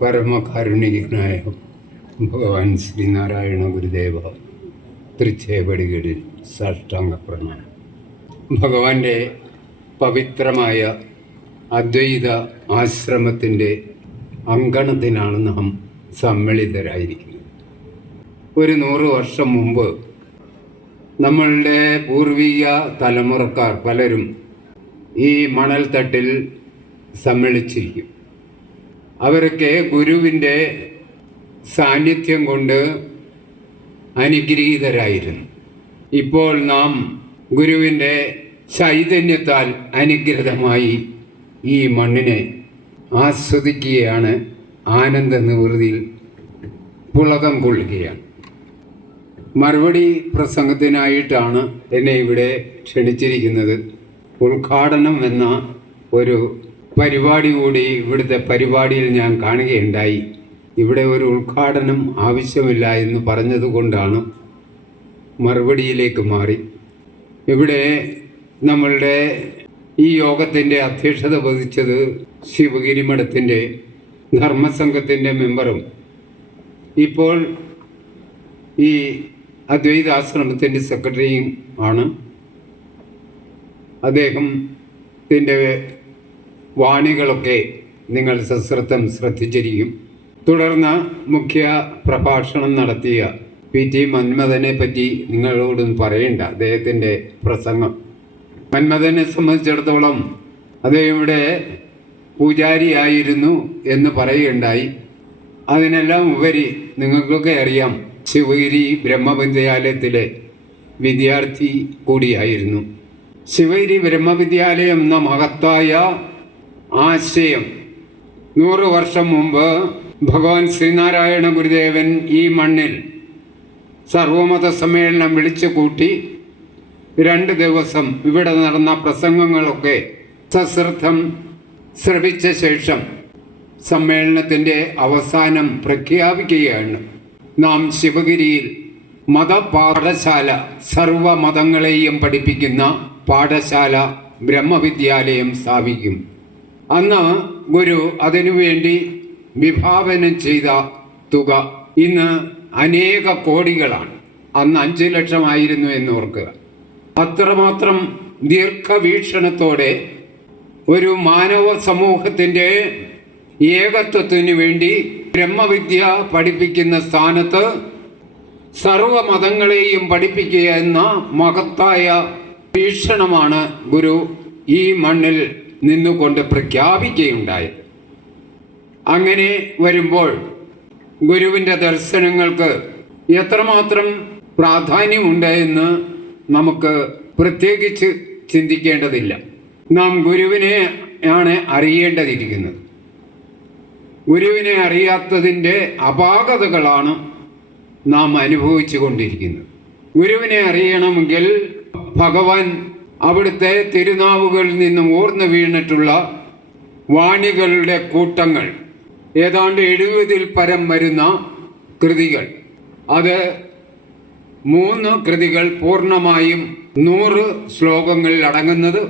പരമകാരുണികനായ ഭഗവാൻ ശ്രീനാരായണ ഗുരുദേവ തൃച്ചേവടികളിൽ സാഷ്ടാംഗ പ്രണാമം. ഭഗവാന്റെ പവിത്രമായ അദ്വൈത ആശ്രമത്തിൻ്റെ അങ്കണത്തിനാണ് നാം സമ്മേളിതരായിരിക്കുന്നത്. ഒരു 100 വർഷം മുമ്പ് നമ്മളുടെ പൂർവിക തലമുറക്കാർ പലരും ഈ മണൽത്തട്ടിൽ സമ്മേളിച്ചിരിക്കും. അവരൊക്കെ ഗുരുവിൻ്റെ സാന്നിധ്യം കൊണ്ട് അനുഗ്രഹീതരായിരുന്നു. ഇപ്പോൾ നാം ഗുരുവിൻ്റെ ചൈതന്യത്താൽ അനുഗ്രഹമായി ഈ മണ്ണിനെ ആസ്വദിക്കുകയാണ്, ആനന്ദ നിവൃത്തിയിൽ പുളകം കൊള്ളുകയാണ്. മറുപടി പ്രസംഗത്തിനായിട്ടാണ് എന്നെ ഇവിടെ ക്ഷണിച്ചിരിക്കുന്നത്. ഉദ്ഘാടനം എന്ന ഒരു പരിപാടി കൂടി ഇവിടുത്തെ പരിപാടിയിൽ ഞാൻ കാണുകയുണ്ടായി. ഇവിടെ ഒരു ഉദ്ഘാടനം ആവശ്യമില്ല എന്ന് പറഞ്ഞതുകൊണ്ടാണ് മറുപടിയിലേക്ക് മാറി. ഇവിടെ നമ്മളുടെ ഈ യോഗത്തിൻ്റെ അധ്യക്ഷത വഹിച്ചത് ശിവഗിരി മഠത്തിൻ്റെ ധർമ്മസംഘത്തിൻ്റെ മെമ്പറും ഇപ്പോൾ ഈ അദ്വൈതാശ്രമത്തിൻ്റെ സെക്രട്ടറിയും ആണ്. അദ്ദേഹത്തിൻ്റെ വാണികളൊക്കെ നിങ്ങൾ സശ്രദ്ധം ശ്രദ്ധിച്ചിരിക്കും. തുടർന്ന് മുഖ്യ പ്രഭാഷണം നടത്തിയ PT മന്മഥനെ പറ്റി നിങ്ങളോടൊന്നും പറയണ്ട. അദ്ദേഹത്തിൻ്റെ പ്രസംഗം, മന്മഥനെ സംബന്ധിച്ചിടത്തോളം അദ്ദേഹം ഇവിടെ പൂജാരിയായിരുന്നു എന്ന് പറയുകയുണ്ടായി. അതിനെല്ലാം ഉപരി നിങ്ങൾക്കൊക്കെ അറിയാം, ശിവഗിരി ബ്രഹ്മവിദ്യാലയത്തിലെ വിദ്യാർത്ഥി കൂടിയായിരുന്നു. ശിവഗിരി ബ്രഹ്മവിദ്യാലയം എന്ന മഹത്തായ ആശയം 100 വർഷം മുമ്പ് ഭഗവാൻ ശ്രീനാരായണ ഗുരുദേവൻ ഈ മണ്ണിൽ സർവമത സമ്മേളനം വിളിച്ചു കൂട്ടി 2 ദിവസം ഇവിടെ നടന്ന പ്രസംഗങ്ങളൊക്കെ സശ്രദ്ധം ശ്രവിച്ച ശേഷം സമ്മേളനത്തിൻ്റെ അവസാനം പ്രഖ്യാപിക്കുകയാണ്, നാം ശിവഗിരിയിൽ മതപാഠശാല, സർവമതങ്ങളെയും പഠിപ്പിക്കുന്ന പാഠശാല ബ്രഹ്മവിദ്യാലയം സ്ഥാപിക്കും. അന്ന് ഗുരു അതിനുവേണ്ടി വിഭാവനം ചെയ്ത തുക ഇന്ന് അനേക കോടികളാണ്. അന്ന് 5 ലക്ഷമായിരുന്നു എന്നോർക്കുക. അത്രമാത്രം ദീർഘവീക്ഷണത്തോടെ ഒരു മാനവ സമൂഹത്തിൻ്റെ ഏകത്വത്തിനു വേണ്ടി ബ്രഹ്മവിദ്യ പഠിപ്പിക്കുന്ന സ്ഥാനത്ത് സർവമതങ്ങളെയും പഠിപ്പിക്കുക എന്ന മഹത്തായ വീക്ഷണമാണ് ഗുരു ഈ മണ്ണിൽ നിന്നുകൊണ്ട് പ്രഖ്യാപിക്കുകയുണ്ടായത്. അങ്ങനെ വരുമ്പോൾ ഗുരുവിൻ്റെ ദർശനങ്ങൾക്ക് എത്രമാത്രം പ്രാധാന്യമുണ്ട് എന്ന് നമുക്ക് പ്രത്യേകിച്ച് ചിന്തിക്കേണ്ടതില്ല. നാം ഗുരുവിനെ ആണ് അറിയേണ്ടതിരിക്കുന്നത്. ഗുരുവിനെ അറിയാത്തതിൻ്റെ അപാകതകളാണ് നാം അനുഭവിച്ചു കൊണ്ടിരിക്കുന്നത്. ഗുരുവിനെ അറിയണമെങ്കിൽ ഭഗവാൻ അവിടുത്തെ തിരുനാവുകളിൽ നിന്നും ഊർന്നു വീണിട്ടുള്ള വാണികളുടെ കൂട്ടങ്ങൾ, ഏതാണ്ട് 70-ൽ പരം വരുന്ന കൃതികൾ, അത് 3 കൃതികൾ പൂർണ്ണമായും 100 ശ്ലോകങ്ങളിൽ അടങ്ങുന്നത്,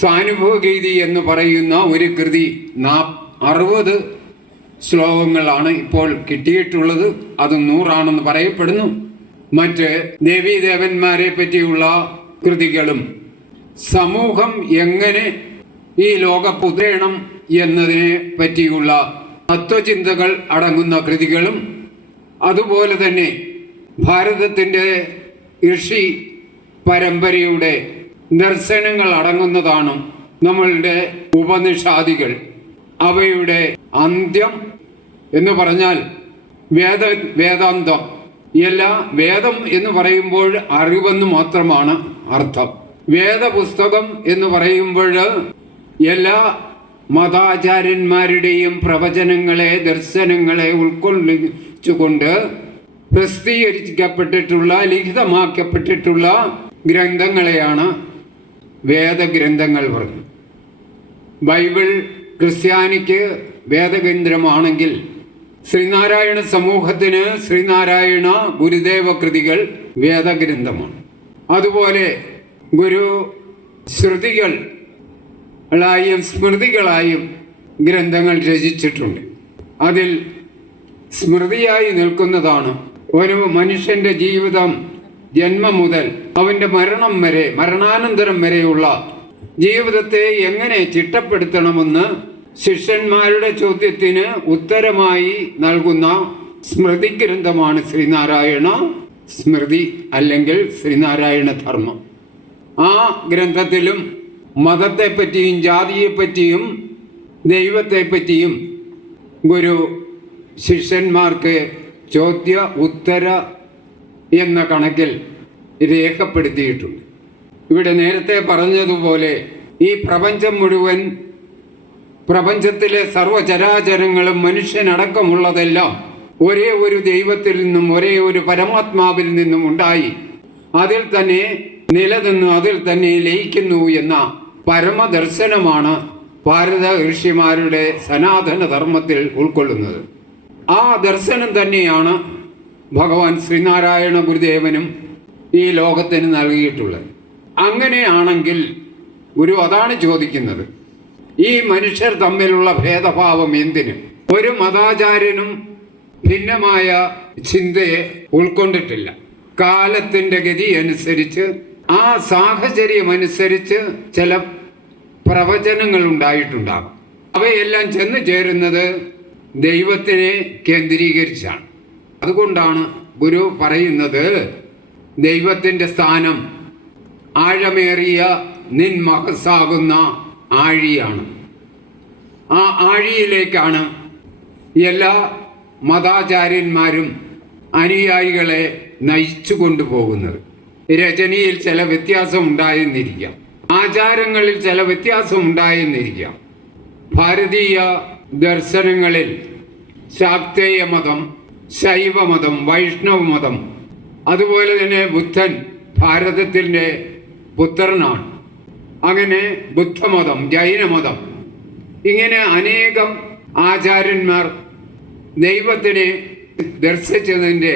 സാനുഭവഗീതി എന്ന് പറയുന്ന ഒരു കൃതി 60 ശ്ലോകങ്ങളാണ് ഇപ്പോൾ കിട്ടിയിട്ടുള്ളത്. അത് 100 പറയപ്പെടുന്നു. മറ്റ് ദേവീദേവന്മാരെ പറ്റിയുള്ള കൃതികളും സമൂഹം എങ്ങനെ ഈ ലോകപുത്രേണം എന്നതിനെ പറ്റിയുള്ള തത്വചിന്തകൾ അടങ്ങുന്ന കൃതികളും, അതുപോലെ തന്നെ ഭാരതത്തിൻ്റെ ഋഷി പരമ്പരയുടെ ദർശനങ്ങൾ അടങ്ങുന്നതാണ് നമ്മളുടെ ഉപനിഷാദികൾ. അവയുടെ അന്ത്യം എന്ന് പറഞ്ഞാൽ വേദാന്തം. എല്ലാ വേദം എന്ന് പറയുമ്പോൾ അറിവെന്ന് മാത്രമാണ് അർത്ഥം. വേദപുസ്തകം എന്ന് പറയുമ്പോൾ എല്ലാ മതാചാര്യന്മാരുടെയും പ്രവചനങ്ങളെ, ദർശനങ്ങളെ ഉൾക്കൊള്ളിച്ചുകൊണ്ട് പ്രസിദ്ധീകരിക്കപ്പെട്ടിട്ടുള്ള, ലിഖിതമാക്കപ്പെട്ടിട്ടുള്ള ഗ്രന്ഥങ്ങളെയാണ് വേദഗ്രന്ഥങ്ങൾ പറയുന്നത്. ബൈബിൾ ക്രിസ്ത്യാനിക്ക് വേദഗ്രന്ഥമാണെങ്കിൽ ശ്രീനാരായണ സമൂഹത്തിന് ശ്രീനാരായണ ഗുരുദേവ കൃതികൾ വേദഗ്രന്ഥമാണ്. അതുപോലെ ഗുരു ശ്രുതികളായും സ്മൃതികളായും ഗ്രന്ഥങ്ങൾ രചിച്ചിട്ടുണ്ട്. അതിൽ സ്മൃതിയായി നിൽക്കുന്നതാണ് ഒരു മനുഷ്യന്റെ ജീവിതം ജന്മം മുതൽ അവന്റെ മരണം വരെ, മരണാനന്തരം വരെയുള്ള ജീവിതത്തെ എങ്ങനെ ചിട്ടപ്പെടുത്തണമെന്ന് ശിഷ്യന്മാരുടെ ചോദ്യത്തിന് ഉത്തരമായി നൽകുന്ന സ്മൃതി ഗ്രന്ഥമാണ് ശ്രീനാരായണ സ്മൃതി അല്ലെങ്കിൽ ശ്രീനാരായണ ധർമ്മം. ആ ഗ്രന്ഥത്തിലും മതത്തെപ്പറ്റിയും ജാതിയെപ്പറ്റിയും ദൈവത്തെപ്പറ്റിയും ഗുരു ശിഷ്യന്മാർക്ക് ചോദ്യ ഉത്തര എന്ന കണക്കിൽ രേഖപ്പെടുത്തിയിട്ടുണ്ട്. ഇവിടെ നേരത്തെ പറഞ്ഞതുപോലെ ഈ പ്രപഞ്ചം മുഴുവൻ, പ്രപഞ്ചത്തിലെ സർവചരാചരങ്ങളും മനുഷ്യനടക്കമുള്ളതെല്ലാം ഒരേ ഒരു ദൈവത്തിൽ നിന്നും, ഒരേ ഒരു പരമാത്മാവിൽ നിന്നും ഉണ്ടായി അതിൽ തന്നെ നിലനിന്ന് അതിൽ തന്നെ ലയിക്കുന്നു എന്ന പരമദർശനമാണ് ഭാരത ഋഷിമാരുടെ സനാതന ധർമ്മത്തിൽ ഉൾക്കൊള്ളുന്നത്. ആ ദർശനം തന്നെയാണ് ഭഗവാൻ ശ്രീനാരായണ ഗുരുദേവനും ഈ ലോകത്തിന് നൽകിയിട്ടുള്ളത്. അങ്ങനെയാണെങ്കിൽ ഗുരു അതാണ് ചോദിക്കുന്നത്, ഈ മനുഷ്യർ തമ്മിലുള്ള ഭേദഭാവം എന്തിന്? ഒരു മതാചാര്യനും ഭിന്നമായ ചിന്തയെ ഉൾക്കൊണ്ടിട്ടില്ല. കാലത്തിൻ്റെ ഗതി അനുസരിച്ച്, ആ സാഹചര്യമനുസരിച്ച് ചില പ്രവചനങ്ങൾ ഉണ്ടായിട്ടുണ്ടാകും. അവയെല്ലാം ചെന്ന് ചേരുന്നത് ദൈവത്തിനെ കേന്ദ്രീകരിച്ചാണ്. അതുകൊണ്ടാണ് ഗുരു പറയുന്നത്, ദൈവത്തിൻ്റെ സ്ഥാനം ആഴമേറിയ നിൻ മഹസ്സാകുന്ന ആഴിയാണ്. ആ ആഴിയിലേക്കാണ് എല്ലാ മതാചാര്യന്മാരും അനുയായികളെ നയിച്ചു കൊണ്ടുപോകുന്നത്. രചനയിൽ ചില വ്യത്യാസം ഉണ്ടായെന്നിരിക്കാം, ആചാരങ്ങളിൽ ചില വ്യത്യാസം ഉണ്ടായെന്നിരിക്കാം. ഭാരതീയ ദർശനങ്ങളിൽ ശാക്തേയ മതം, ശൈവമതം, വൈഷ്ണവമതം, അതുപോലെ തന്നെ ബുദ്ധൻ ഭാരതത്തിൻ്റെ പുത്രനാണ്. അങ്ങനെ ബുദ്ധമതം, ജൈനമതം, ഇങ്ങനെ അനേകം ആചാര്യന്മാർ ദൈവത്തിനെ ദർശിച്ചതിൻ്റെ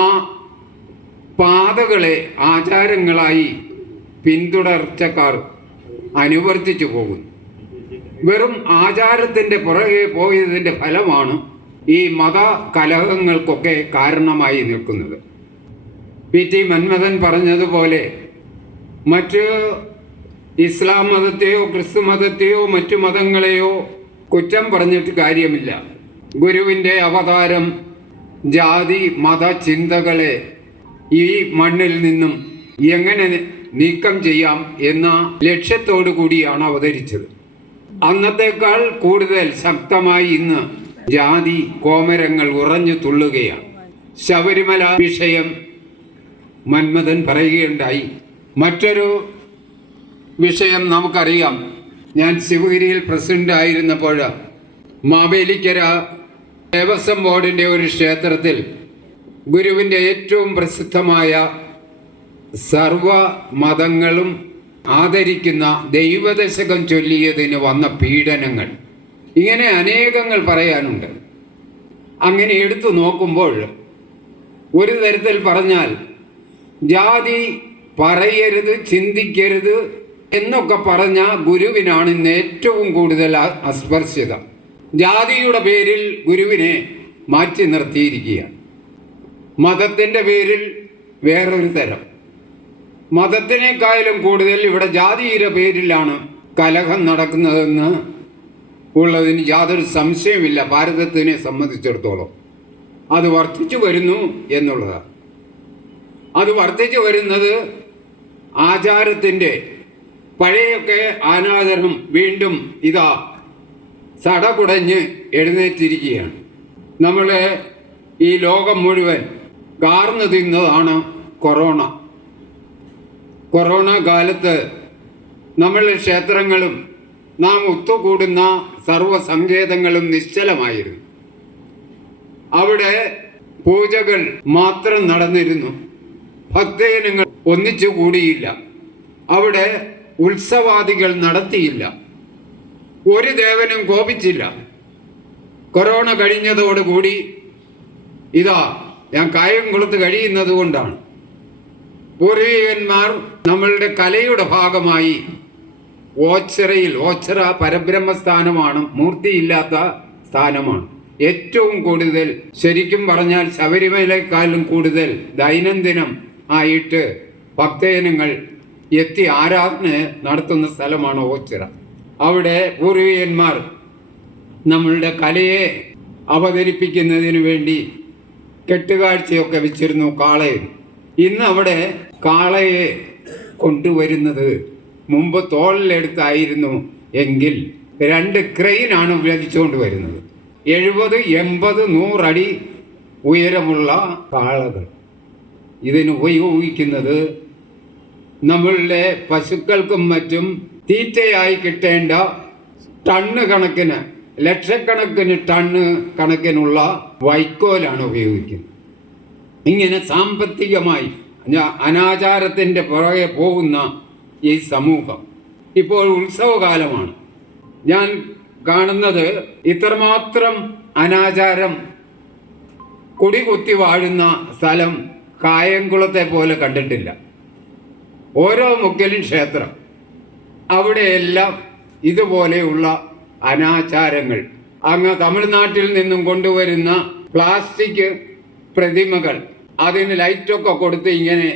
ആ പാതകളെ ആചാരങ്ങളായി പിന്തുടർച്ചക്കാർ അനുവർത്തിച്ചു പോകുന്നു. വെറും ആചാരത്തിൻ്റെ പുറകെ പോയതിൻ്റെ ഫലമാണ് ഈ മത കലഹങ്ങൾക്കൊക്കെ കാരണമായി നിൽക്കുന്നത്. പി.ടി. മന്മഥൻ പറഞ്ഞതുപോലെ മറ്റ് ഇസ്ലാം മതത്തെയോ ക്രിസ്തു മതത്തെയോ മറ്റു മതങ്ങളെയോ കുറ്റം പറഞ്ഞിട്ട് കാര്യമില്ല. ഗുരുവിൻ്റെ അവതാരം ജാതി മത ചിന്തകളെ ഈ മണ്ണിൽ നിന്നും എങ്ങനെ നീക്കം ചെയ്യാം എന്ന ലക്ഷ്യത്തോടു കൂടിയാണ് അവതരിച്ചത്. അന്നത്തേക്കാൾ കൂടുതൽ ശക്തമായി ഇന്ന് ജാതി കോമരങ്ങൾ ഉറഞ്ഞു തുള്ളുകയാണ്. ശബരിമല വിഷയം മന്മഥൻ പറയുകയുണ്ടായി. മറ്റൊരു വിഷയം നമുക്കറിയാം. ഞാൻ ശിവഗിരിയിൽ പ്രസിഡന്റ് ആയിരുന്നപ്പോൾ മാവേലിക്കര ദേവസ്വം ബോർഡിൻ്റെ ഒരു ക്ഷേത്രത്തിൽ ഗുരുവിൻ്റെ ഏറ്റവും പ്രസിദ്ധമായ സർവ മതങ്ങളും ആദരിക്കുന്ന ദൈവദശകം ചൊല്ലിയതിന് വന്ന പീഡനങ്ങൾ, ഇങ്ങനെ അനേകങ്ങൾ പറയാനുണ്ട്. അങ്ങനെ എടുത്തു നോക്കുമ്പോൾ ഒരു തരത്തിൽ പറഞ്ഞാൽ ജാതി പറയരുത്, ചിന്തിക്കരുത് എന്നൊക്കെ പറഞ്ഞ ഗുരുവിനാണ് ഇന്ന് ഏറ്റവും കൂടുതൽ അസ്പർശ്യത. ജാതിയുടെ പേരിൽ ഗുരുവിനെ മാറ്റി നിർത്തിയിരിക്കുകയാണ്. മതത്തിൻ്റെ പേരിൽ വേറൊരു തരം, മതത്തിനേക്കാളും കൂടുതൽ ഇവിടെ ജാതിയുടെ പേരിലാണ് കലഹം നടക്കുന്നതെന്ന് ഉള്ളതിന് യാതൊരു സംശയമില്ല. ഭാരതത്തിനെ സംബന്ധിച്ചിടത്തോളം അത് വർദ്ധിച്ചു വരുന്നു എന്നുള്ളതാണ്. അത് വർദ്ധിച്ചു വരുന്നത് ആചാരത്തിൻ്റെ പഴയൊക്കെ അനാദരം വീണ്ടും ഇതാ സടകുടഞ്ഞ് എഴുന്നേറ്റിരിക്കുകയാണ്. നമ്മൾ ഈ ലോകം മുഴുവൻ കാർന്നു തിന്നതാണ് കൊറോണ. കൊറോണ കാലത്ത് നമ്മളുടെ ക്ഷേത്രങ്ങളും നാം ഒത്തുകൂടുന്ന സർവസങ്കേതങ്ങളും നിശ്ചലമായിരുന്നു. അവിടെ പൂജകൾ മാത്രം നടന്നിരുന്നു, ഭക്തജനങ്ങൾ ഒന്നിച്ചു കൂടിയില്ല, അവിടെ ഉത്സവാദികൾ നടത്തിയില്ല, ഒരു ദേവനും കോപിച്ചില്ല. കൊറോണ കഴിഞ്ഞതോടുകൂടി ഇതാ ഞാൻ കായംകുളത്ത് കഴിയുന്നത് കൊണ്ടാണ് പൂർവികന്മാർ നമ്മളുടെ കലയുടെ ഭാഗമായി ഓച്ചിറയിൽ, ഓച്ചിറ പരബ്രഹ്മസ്ഥാനമാണ്, മൂർത്തിയില്ലാത്ത സ്ഥാനമാണ്. ഏറ്റവും കൂടുതൽ, ശരിക്കും പറഞ്ഞാൽ ശബരിമലയെക്കാളും കൂടുതൽ ദൈനംദിനം ആയിട്ട് ഭക്തജനങ്ങൾ എത്തി ആരാധന നടത്തുന്ന സ്ഥലമാണ് ഓച്ചിറ. അവിടെ പൂർവികന്മാർ നമ്മളുടെ കലയെ അവതരിപ്പിക്കുന്നതിന് വേണ്ടി കെട്ടുകാഴ്ചയൊക്കെ വെച്ചിരുന്നു കാളയെ. ഇന്ന് അവിടെ കാളയെ കൊണ്ടുവരുന്നത് മുമ്പ് തോളിലെടുത്തായിരുന്നു എങ്കിൽ 2 ക്രെയിനാണ് വലിച്ചുകൊണ്ട് വരുന്നത്. 70, 80, 100 അടി ഉയരമുള്ള കാളകൾ. ഇതിന് ഉപയോഗിക്കുന്നത് നമ്മളുടെ പശുക്കൾക്കും മറ്റും തീറ്റയായി കിട്ടേണ്ട ടണ്ണ് കണക്കിന്, ലക്ഷക്കണക്കിന് ടണ്ണ് കണക്കിനുള്ള വൈക്കോലാണ് ഉപയോഗിക്കുന്നത്. ഇങ്ങനെ സാമ്പത്തികമായി അനാചാരത്തിൻ്റെ പുറകെ പോകുന്ന ഈ സമൂഹം ഇപ്പോൾ ഉത്സവകാലമാണ്. ഞാൻ കാണുന്നത് ഇത്രമാത്രം അനാചാരം കൊടികുത്തി വാഴുന്ന സ്ഥലം കായംകുളത്തെ പോലെ കണ്ടിട്ടില്ല. ഓരോ മുക്കിലും ക്ഷേത്രം, അവിടെയെല്ലാം ഇതുപോലെയുള്ള അനാചാരങ്ങൾ. അങ്ങ് തമിഴ്നാട്ടിൽ നിന്നും കൊണ്ടുവരുന്ന പ്ലാസ്റ്റിക് പ്രതിമകൾ, അതിന് ലൈറ്റൊക്കെ കൊടുത്ത് ഇങ്ങനെ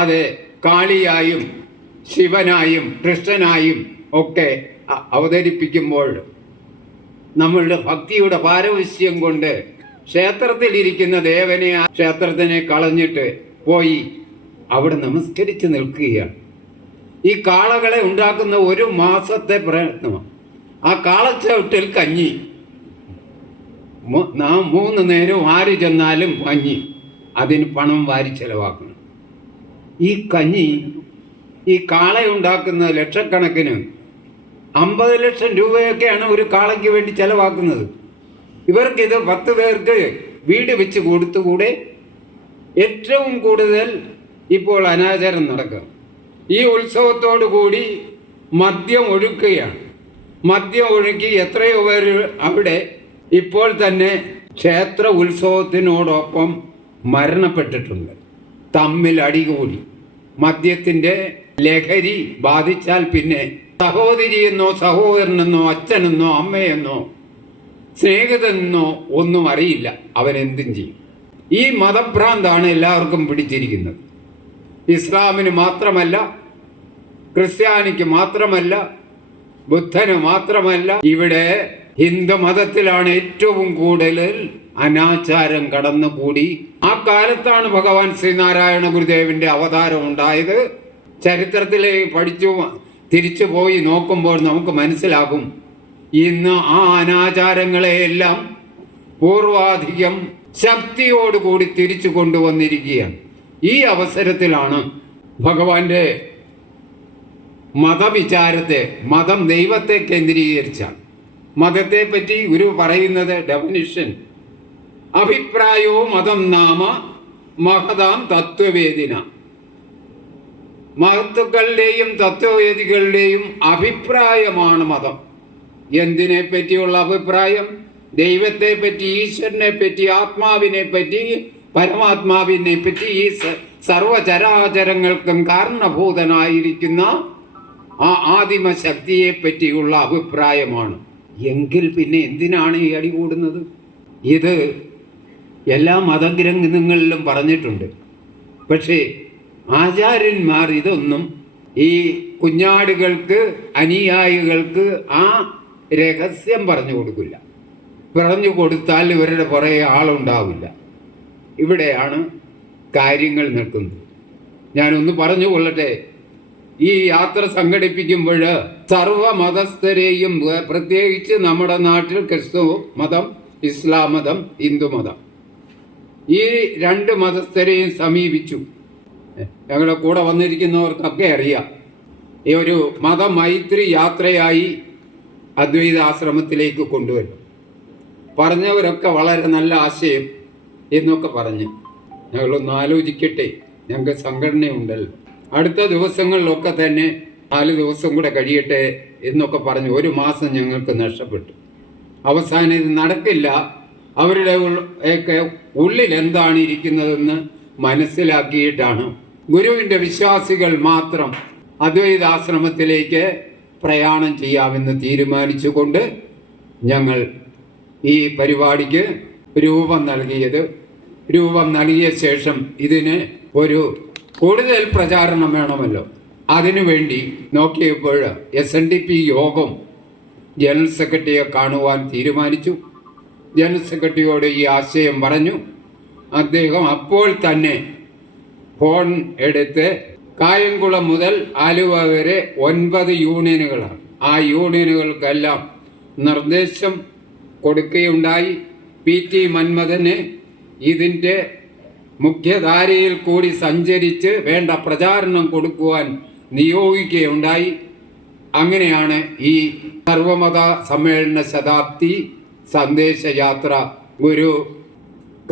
അത് കാളിയായും ശിവനായും കൃഷ്ണനായും ഒക്കെ അവതരിപ്പിക്കുമ്പോൾ നമ്മളുടെ ഭക്തിയുടെ പാരവശ്യം കൊണ്ട് ക്ഷേത്രത്തിലിരിക്കുന്ന ദേവനെ, ആ ക്ഷേത്രത്തിനെ കളഞ്ഞിട്ട് പോയി അവിടെ നമസ്കരിച്ച് നിൽക്കുകയാണ്. ഈ കാളകളെ ഉണ്ടാക്കുന്ന 1 മാസത്തെ പ്രയത്നമാണ്. ആ കാളച്ചവിട്ടിൽ കഞ്ഞി, നാം 3 നേരവും ആര് ചെന്നാലും കഞ്ഞി, അതിന് പണം വാരി ചെലവാക്കണം. ഈ കഞ്ഞി, ഈ കാളയുണ്ടാക്കുന്ന ലക്ഷക്കണക്കിന് 50 ലക്ഷം രൂപയൊക്കെയാണ് ഒരു കാളയ്ക്ക് വേണ്ടി ചെലവാക്കുന്നത്. ഇവർക്കിത് 10 പേർക്ക് വീട് വെച്ച് കൊടുത്തുകൂടെ? ഏറ്റവും കൂടുതൽ ഇപ്പോൾ അനാചാരം നടക്കുക ഈ ഉത്സവത്തോടു കൂടി മദ്യം ഒഴുക്കുകയാണ്. മദ്യം ഒഴുക്കി എത്രയോ പേര് അവിടെ ഇപ്പോൾ തന്നെ ക്ഷേത്ര ഉത്സവത്തിനോടൊപ്പം മരണപ്പെട്ടിട്ടുണ്ട്. തമ്മിൽ അടികൂടി മദ്യത്തിൻ്റെ ലഹരി ബാധിച്ചാൽ പിന്നെ സഹോദരിയെന്നോ സഹോദരനെന്നോ അച്ഛനെന്നോ അമ്മയെന്നോ സ്നേഹിതനെന്നോ ഒന്നും അറിയില്ല, അവനെന്തും ചെയ്യും. ഈ മതഭ്രാന്താണ് എല്ലാവർക്കും പിടിച്ചിരിക്കുന്നത്. ഇസ്ലാമിന് മാത്രമല്ല, ക്രിസ്ത്യാനിക്ക് മാത്രമല്ല, ബുദ്ധന് മാത്രമല്ല, ഇവിടെ ഹിന്ദു മതത്തിലാണ് ഏറ്റവും കൂടുതൽ അനാചാരം കടന്നുകൂടി. ആ കാലത്താണ് ഭഗവാൻ ശ്രീനാരായണ ഗുരുദേവന്റെ അവതാരം ഉണ്ടായത്. ചരിത്രത്തിലേക്ക് തിരിച്ചു പോയി നോക്കുമ്പോൾ നമുക്ക് മനസ്സിലാകും, ഇന്ന് ആ അനാചാരങ്ങളെയെല്ലാം പൂർവാധികം ശക്തിയോടുകൂടി തിരിച്ചു കൊണ്ടുവന്നിരിക്കുകയാണ്. ഈ അവസരത്തിലാണ് ഭഗവാന്റെ മതവിചാരത്തെ, മതം ദൈവത്തെ കേന്ദ്രീകരിച്ചാണ്. മതത്തെ പറ്റി ഗുരു പറയുന്നത് ഡെഫിനിഷൻ, അഭിപ്രായോ മതം നാമ മഹതാം തത്വവേദിന. മഹത്തുക്കളുടെയും തത്വവേദികളുടെയും അഭിപ്രായമാണ് മതം. എന്തിനെ പറ്റിയുള്ള അഭിപ്രായം? ദൈവത്തെ പറ്റി, ഈശ്വരനെ പറ്റി, ആത്മാവിനെ പറ്റി, പരമാത്മാവിനെ പറ്റി, ഈ സർവചരാചരങ്ങൾക്കും കാരണഭൂതനായിരിക്കുന്ന ആ ആദിമ ശക്തിയെ പറ്റിയുള്ള അഭിപ്രായമാണ്. എങ്കിൽ പിന്നെ എന്തിനാണ് ഈ അടി കൂടുന്നത്? ഇത് എല്ലാ മതഗ്രന്ഥങ്ങളിലും പറഞ്ഞിട്ടുണ്ട്. പക്ഷേ ആചാര്യന്മാർ ഇതൊന്നും ഈ കുഞ്ഞാടുകൾക്ക്, അനുയായികൾക്ക് ആ രഹസ്യം പറഞ്ഞു കൊടുക്കില്ല. പറഞ്ഞു കൊടുത്താൽ ഇവരുടെ പുറകെ ആളുണ്ടാവില്ല. ഇവിടെയാണ് കാര്യങ്ങൾ നിൽക്കുന്നത്. ഞാനൊന്ന് പറഞ്ഞു കൊള്ളട്ടെ. ഈ യാത്ര സംഘടിപ്പിക്കുമ്പോൾ സർവമതസ്ഥരെയും, പ്രത്യേകിച്ച് നമ്മുടെ നാട്ടിൽ ക്രിസ്തു മതം, ഇസ്ലാം മതം, ഹിന്ദു മതം, ഈ 2 മതസ്ഥരെയും സമീപിച്ചു. ഞങ്ങളുടെ കൂടെ വന്നിരിക്കുന്നവർക്കൊക്കെ അറിയാം. ഈ ഒരു മതമൈത്രി യാത്രയായി അദ്വൈതാശ്രമത്തിലേക്ക് കൊണ്ടുവരും. പറഞ്ഞവരൊക്കെ വളരെ നല്ല ആശയം എന്നൊക്കെ പറഞ്ഞു. ഞങ്ങളൊന്ന് ആലോചിക്കട്ടെ, ഞങ്ങൾക്ക് സംഘടനയുണ്ടല്ലോ, അടുത്ത ദിവസങ്ങളിലൊക്കെ തന്നെ 4 ദിവസം കൂടെ കഴിയട്ടെ എന്നൊക്കെ പറഞ്ഞു. 1 മാസം ഞങ്ങൾക്ക് നഷ്ടപ്പെട്ടു. അവസാനം ഇത് നടക്കില്ല, അവരുടെ ഒക്കെ ഉള്ളിൽ എന്താണ് ഇരിക്കുന്നതെന്ന് മനസ്സിലാക്കിയിട്ടാണ് ഗുരുവിൻ്റെ വിശ്വാസികൾ മാത്രം അദ്വൈതാശ്രമത്തിലേക്ക് പ്രയാണം ചെയ്യാമെന്ന് തീരുമാനിച്ചുകൊണ്ട് ഞങ്ങൾ ഈ പരിപാടിക്ക് രൂപം നൽകിയത്. രൂപം നൽകിയ ശേഷം ഇതിന് ഒരു കൂടുതൽ പ്രചാരണം വേണമല്ലോ. അതിനുവേണ്ടി നോക്കിയപ്പോൾ SNDP യോഗം ജനറൽ സെക്രട്ടറിയെ കാണുവാൻ തീരുമാനിച്ചു. ജനറൽ സെക്രട്ടറിയോട് ഈ ആശയം പറഞ്ഞു. അദ്ദേഹം അപ്പോൾ തന്നെ ഫോൺ എടുത്ത് കായംകുളം മുതൽ ആലുവ വരെ 9 യൂണിയനുകളാണ്. ആ യൂണിയനുകൾക്കെല്ലാം നിർദ്ദേശം കൊടുക്കുകയുണ്ടായി. PT മന്മഥനെ ഇതിൻ്റെ മുഖ്യധാരയിൽ കൂടി സഞ്ചരിച്ച് വേണ്ട പ്രചാരണം കൊടുക്കുവാൻ നിയോഗിക്കുകയുണ്ടായി. അങ്ങനെയാണ് ഈ സർവമത സമ്മേളന ശതാബ്ദി സന്ദേശയാത്ര ഗുരു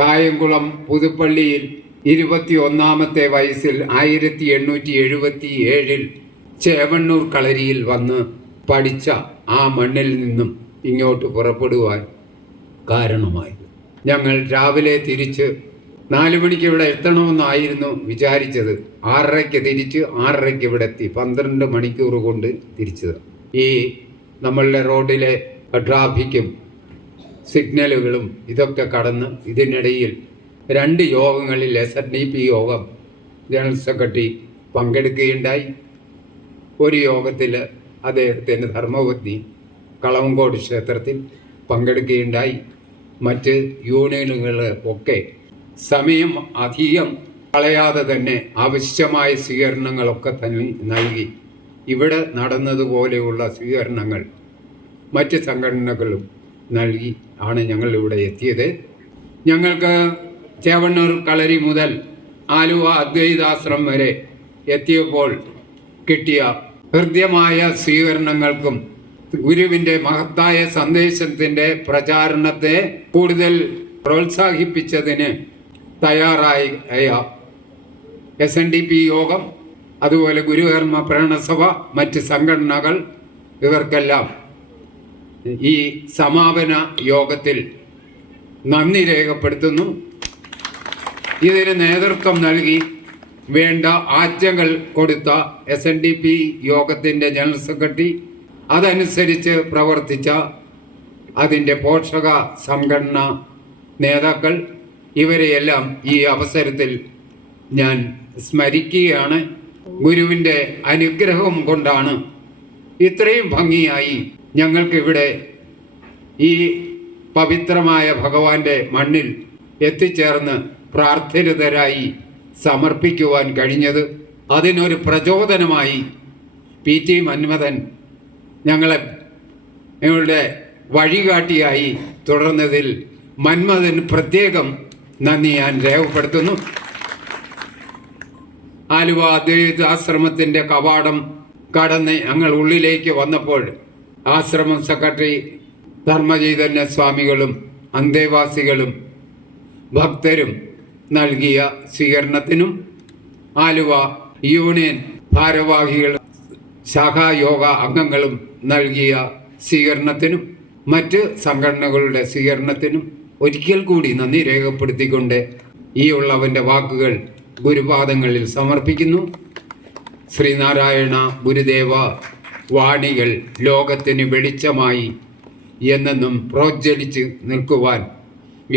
കായംകുളം പുതുപ്പള്ളിയിൽ 21ാമത്തെ വയസ്സിൽ 1877 ചേവണ്ണൂർ കളരിയിൽ വന്ന് പഠിച്ച ആ മണ്ണിൽ നിന്നും ഇങ്ങോട്ട് പുറപ്പെടുവാൻ കാരണമായത്. ഞങ്ങൾ രാവിലെ തിരിച്ച് 4 മണിക്ക് ഇവിടെ എത്തണമെന്നായിരുന്നു വിചാരിച്ചത്. 6:30 തിരിച്ച് 6:30 ഇവിടെ എത്തി. 12 മണിക്കൂർ കൊണ്ട് തിരിച്ചത്. ഈ നമ്മളുടെ റോഡിലെ ട്രാഫിക്കും സിഗ്നലുകളും ഇതൊക്കെ കടന്ന് ഇതിനിടയിൽ 2 യോഗങ്ങളിൽ SNDP യോഗം ജനറൽ സെക്രട്ടറി പങ്കെടുക്കുകയുണ്ടായി. ഒരു യോഗത്തിൽ അദ്ദേഹത്തിൻ്റെ ധർമ്മപത്നി കളവങ്കോട് ക്ഷേത്രത്തിൽ പങ്കെടുക്കുകയുണ്ടായി. മറ്റ് യൂണിയനുകൾ ഒക്കെ സമയം അധികം കളയാതെ തന്നെ ആവശ്യമായ സ്വീകരണങ്ങളൊക്കെ തന്നെ നൽകി. ഇവിടെ നടന്നതുപോലെയുള്ള സ്വീകരണങ്ങൾ മറ്റ് സംഘടനകളും നൽകി ആണ് ഞങ്ങളിവിടെ എത്തിയത്. ഞങ്ങൾക്ക് ചേവണ്ണൂർ കളരി മുതൽ ആലുവ അദ്വൈതാശ്രമം വരെ എത്തിയപ്പോൾ കിട്ടിയ ഹൃദ്യമായ സ്വീകരണങ്ങൾക്കും ഗുരുവിൻ്റെ മഹത്തായ സന്ദേശത്തിൻ്റെ പ്രചാരണത്തെ കൂടുതൽ പ്രോത്സാഹിപ്പിച്ചതിന് തയ്യാറായ SNDP യോഗം, അതുപോലെ ഗുരുകർമ്മ പ്രേരണസഭ, മറ്റ് സംഘടനകൾ ഇവർക്കെല്ലാം ഈ സമാപന യോഗത്തിൽ നന്ദി രേഖപ്പെടുത്തുന്നു. ഇതിന് നേതൃത്വം നൽകി വേണ്ട ആജ്ഞകൾ കൊടുത്ത SNDP യോഗത്തിൻ്റെ ജനറൽ സെക്രട്ടറി, അതനുസരിച്ച് പ്രവർത്തിച്ച അതിൻ്റെ പോഷക സംഘടന നേതാക്കൾ, ഇവരെയെല്ലാം ഈ അവസരത്തിൽ ഞാൻ സ്മരിക്കുകയാണ്. ഗുരുവിൻ്റെ അനുഗ്രഹം കൊണ്ടാണ് ഇത്രയും ഭംഗിയായി ഞങ്ങൾക്കിവിടെ ഈ പവിത്രമായ ഭഗവാന്റെ മണ്ണിൽ എത്തിച്ചേർന്ന് പ്രാർത്ഥിതരായി സമർപ്പിക്കുവാൻ കഴിഞ്ഞത്. അതിനൊരു പ്രചോദനമായി PT മന്മഥൻ ഞങ്ങളുടെ വഴികാട്ടിയായി തുടർന്നതിൽ മന്മഥന് പ്രത്യേകം നന്ദി ഞാൻ രേഖപ്പെടുത്തുന്നു. ആലുവ അദ്വൈതാശ്രമത്തിൻ്റെ കവാടം കടന്ന് ഞങ്ങൾ ഉള്ളിലേക്ക് വന്നപ്പോൾ ആശ്രമം സെക്രട്ടറി ധർമ്മചൈതന്യ സ്വാമികളും അന്തേവാസികളും ഭക്തരും നൽകിയ സ്വീകരണത്തിനും ആലുവ യൂണിയൻ ഭാരവാഹികൾ ശാഖായോഗ അംഗങ്ങളും നൽകിയ സ്വീകരണത്തിനും മറ്റ് സംഘടനകളുടെ സ്വീകരണത്തിനും ഒരിക്കൽ കൂടി നന്ദി രേഖപ്പെടുത്തിക്കൊണ്ട് ഈ ഉള്ളവൻ്റെ വാക്കുകൾ ഗുരുപാദങ്ങളിൽ സമർപ്പിക്കുന്നു. ശ്രീനാരായണ ഗുരുദേവ വാണികൾ ലോകത്തിന് വെളിച്ചമായി എന്നെന്നും പ്രോജ്വലിച്ച് നിൽക്കുവാൻ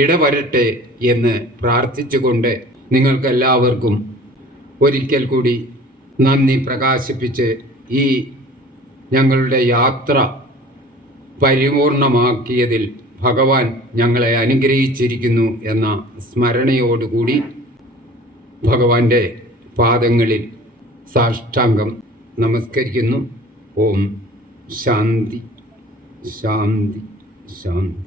ഇടവരട്ടെ എന്ന് പ്രാർത്ഥിച്ചുകൊണ്ട് നിങ്ങൾക്കെല്ലാവർക്കും ഒരിക്കൽ കൂടി നന്ദി പ്രകാശിപ്പിച്ച് ഈ ഞങ്ങളുടെ യാത്ര പരിപൂർണമാക്കിയതിൽ ഭഗവാൻ ഞങ്ങളെ അനുഗ്രഹിച്ചിരിക്കുന്നു എന്ന സ്മരണയോടുകൂടി ഭഗവാന്റെ പാദങ്ങളിൽ സാഷ്ടാംഗം നമസ്കരിക്കുന്നു. ഓം ശാന്തി ശാന്തി ശാന്തി.